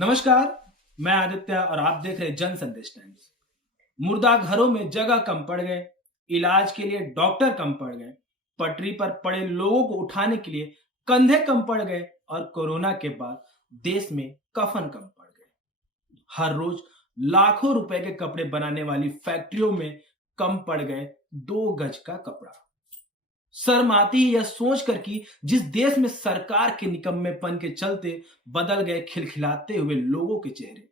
नमस्कार, मैं आदित्य और आप देख रहे हैं जन संदेश टाइम्स। मुर्दा घरों में जगह कम पड़ गए, इलाज के लिए डॉक्टर कम पड़ गए, पटरी पर पड़े लोगों को उठाने के लिए कंधे कम पड़ गए और कोरोना के बाद देश में कफन कम पड़ गए। हर रोज लाखों रुपए के कपड़े बनाने वाली फैक्ट्रियों में कम पड़ गए 2 गज का कपड़ा। शर्म आती है यह सोचकर कि जिस देश में सरकार के निकम्मेपन के चलते बदल गए खिलखिलाते हुए लोगों के चेहरे,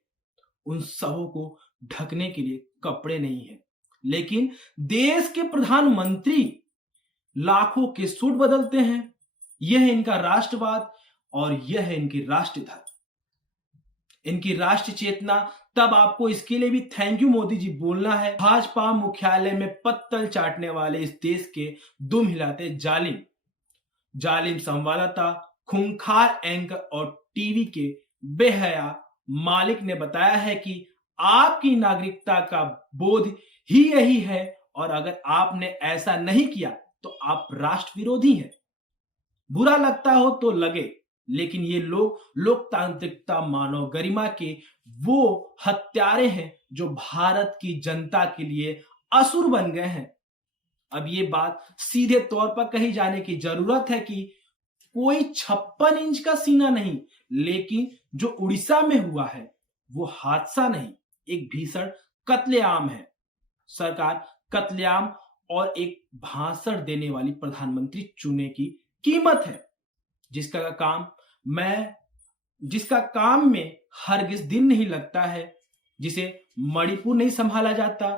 उन सबों को ढकने के लिए कपड़े नहीं है, लेकिन देश के प्रधानमंत्री लाखों के सूट बदलते हैं। यह है इनका राष्ट्रवाद और यह है इनकी राष्ट्र धर्म, इनकी राष्ट्र चेतना। तब आपको इसके लिए भी थैंक यू मोदी जी बोलना है। भाजपा मुख्यालय में पत्तल चाटने वाले इस देश के दुम हिलाते जालिम संवाददाता, खूंखार एंकर और टीवी के बेहया मालिक ने बताया है कि आपकी नागरिकता का बोध ही यही है और अगर आपने ऐसा नहीं किया तो आप राष्ट्र विरोधी हैं। बुरा लगता हो तो लगे, लेकिन ये लोग लोकतांत्रिकता, मानव गरिमा के वो हत्यारे हैं जो भारत की जनता के लिए असुर बन गए हैं। अब ये बात सीधे तौर पर कही जाने की जरूरत है कि कोई 56 इंच का सीना नहीं, लेकिन जो उड़ीसा में हुआ है वो हादसा नहीं, एक भीषण कत्लेआम है। सरकार कत्लेआम और एक भाषण देने वाली प्रधानमंत्री चुनने की कीमत है, जिसका काम में हरगिज दिन नहीं लगता है, जिसे मणिपुर नहीं संभाला जाता,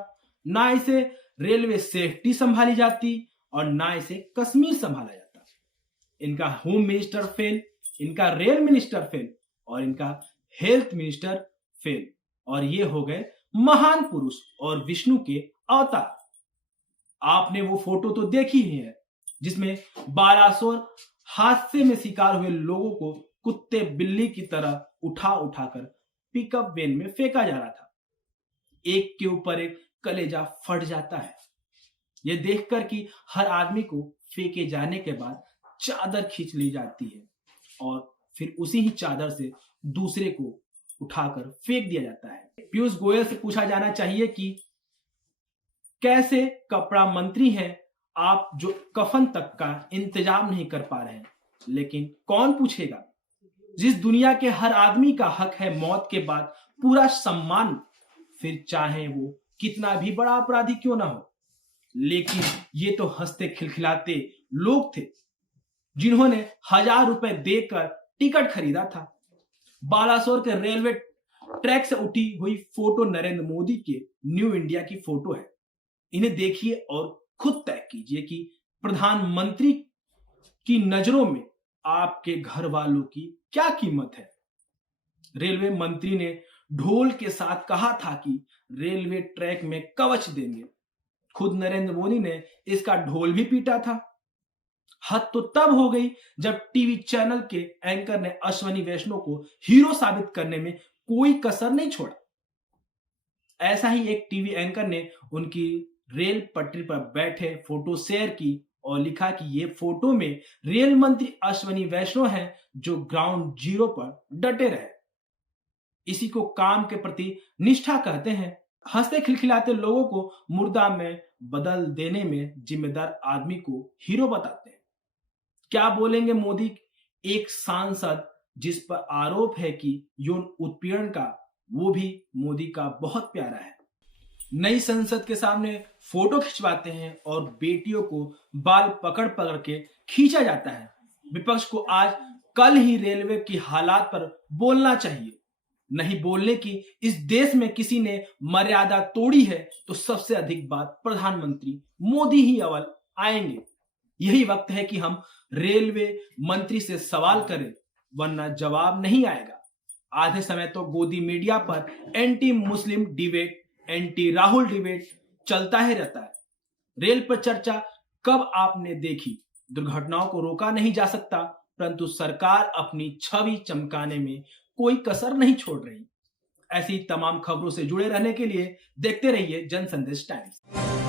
ना इसे रेलवे सेफ्टी संभाली जाती और ना इसे कश्मीर संभाला जाता। इनका होम मिनिस्टर फेल, इनका रेल मिनिस्टर फेल और इनका हेल्थ मिनिस्टर फेल, और ये हो गए महान पुरुष और विष्णु के अवतार। आपने वो फोटो तो देखी ही है जिसमें बालासोर हादसे में शिकार हुए लोगों को कुत्ते बिल्ली की तरह उठा उठाकर पिकअप वैन में फेंका जा रहा था। एक के ऊपर एक कलेजा फट जाता है यह देखकर कि हर आदमी को फेंके जाने के बाद चादर खींच ली जाती है और फिर उसी ही चादर से दूसरे को उठाकर फेंक दिया जाता है। पीयूष गोयल से पूछा जाना चाहिए कि कैसे कपड़ा मंत्री हैं आप जो कफन तक का इंतजाम नहीं कर पा रहे हैं। लेकिन कौन पूछेगा, जिस दुनिया के हर आदमी का हक है मौत के बाद पूरा सम्मान, फिर चाहे वो कितना भी बड़ा अपराधी क्यों ना हो। लेकिन ये तो हंसते खिलखिलाते लोग थे जिन्होंने 1000 रुपए देकर टिकट खरीदा था। बालासोर के रेलवे ट्रैक से उठी हुई फोटो नरेंद्र मोदी के न्यू इंडिया की फोटो है। इन्हें देखिए और खुद तय कीजिए कि प्रधानमंत्री की नजरों में आपके घर वालों की क्या कीमत है। रेलवे मंत्री ने ढोल के साथ कहा था कि रेलवे ट्रैक में कवच देंगे। खुद नरेंद्र मोदी ने इसका ढोल भी पीटा था। हद तो तब हो गई जब टीवी चैनल के एंकर ने अश्विनी वैष्णव को हीरो साबित करने में कोई कसर नहीं छोड़ा। ऐसा ही एक टीवी एंकर ने उनकी रेल पटरी पर बैठे फोटो शेयर की और लिखा कि ये फोटो में रेल मंत्री अश्विनी वैष्णव हैं जो ग्राउंड जीरो पर डटे रहे। इसी को काम के प्रति निष्ठा कहते हैं। हंसते खिलखिलाते लोगों को मुर्दा में बदल देने में जिम्मेदार आदमी को हीरो बताते हैं। क्या बोलेंगे मोदी, एक सांसद जिस पर आरोप है कि यौन उत्पीड़न का, वो भी मोदी का बहुत प्यारा है। नई संसद के सामने फोटो खिंचवाते हैं और बेटियों को बाल पकड़ पकड़ के खींचा जाता है। विपक्ष को आज कल ही रेलवे की हालात पर बोलना चाहिए। नहीं बोलने की इस देश में किसी ने मर्यादा तोड़ी है तो सबसे अधिक बात प्रधानमंत्री मोदी ही अव्वल आएंगे। यही वक्त है कि हम रेलवे मंत्री से सवाल करें, वरना जवाब नहीं आएगा। आधे समय तो गोदी मीडिया पर anti Muslim debate, anti Rahul debate चलता ही रहता है। रेल पर चर्चा कब आपने देखी। दुर्घटनाओं को रोका नहीं जा सकता, परंतु सरकार अपनी छवि चमकाने में कोई कसर नहीं छोड़ रही। ऐसी तमाम खबरों से जुड़े रहने के लिए देखते रहिए जन संदेश टाइम्स।